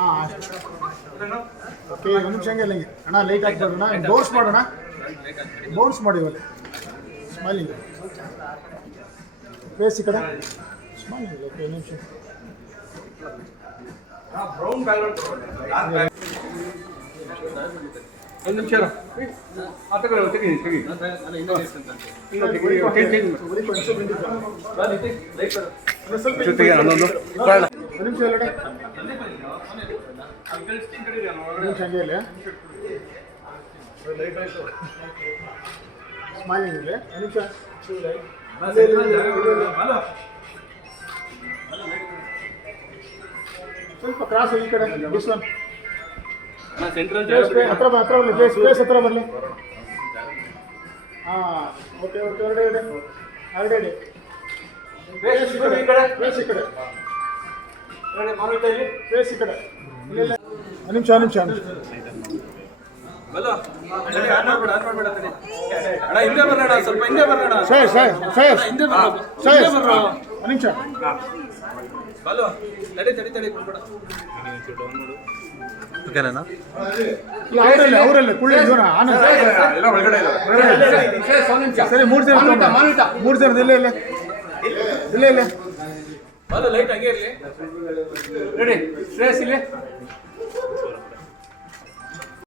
ಹಾಂ ಓಕೆ ಒಂದು ನಿಮಿಷ ಹಂಗೆ ಇಲ್ಲಂಗೆ ಅಣ್ಣ ಲೈಟ್ ಹಾಕ್ಬೋದಣ್ಣ ಬೌನ್ಸ್ ಮಾಡೋಣ ಬೌನ್ಸ್ ಮಾಡಿ ಇವಾಗ ಸ್ಮೈಲಿಂಗ್ ಫೇಸ್ ಈ ಕಡೆ ಸ್ಮೈಲಿಂಗ್ ಓಕೆ ಒಂದು ನಿಮಿಷ ಒಂದು ನಿಮಿಷ ಸ್ಮೈಲಿಂಗ್ ಇದೆ ನಿಮಿಷ ಸ್ವಲ್ಪ ಕ್ರಾಸ್ ಈ ಕಡೆ ಬಿಸ್ಲನ್ ಹತ್ರ ಬರಲಿ ಪ್ಲೇಸ್ ಹತ್ರ ಬರಲಿ ಹಾಂ ಓಕೆ ಓಕೆ ಹೊರಡೆ ಪ್ಲೇಸ್ ಈ ಕಡೆ ಪ್ಲೇಸ್ ಈ ಕಡೆ ನಿಮಿಷ ಅವರಲ್ಲ ಕುಳ್ಳಿ ಜೋರ ಸರಿ 3 ಜನ ಇಲ್ಲ ಲೈಟ್ ಹಂಗೆ ಇರಲಿ ರೆಡಿ ಶ್ರೇಯಸ್ ಇಲ್ಲಿ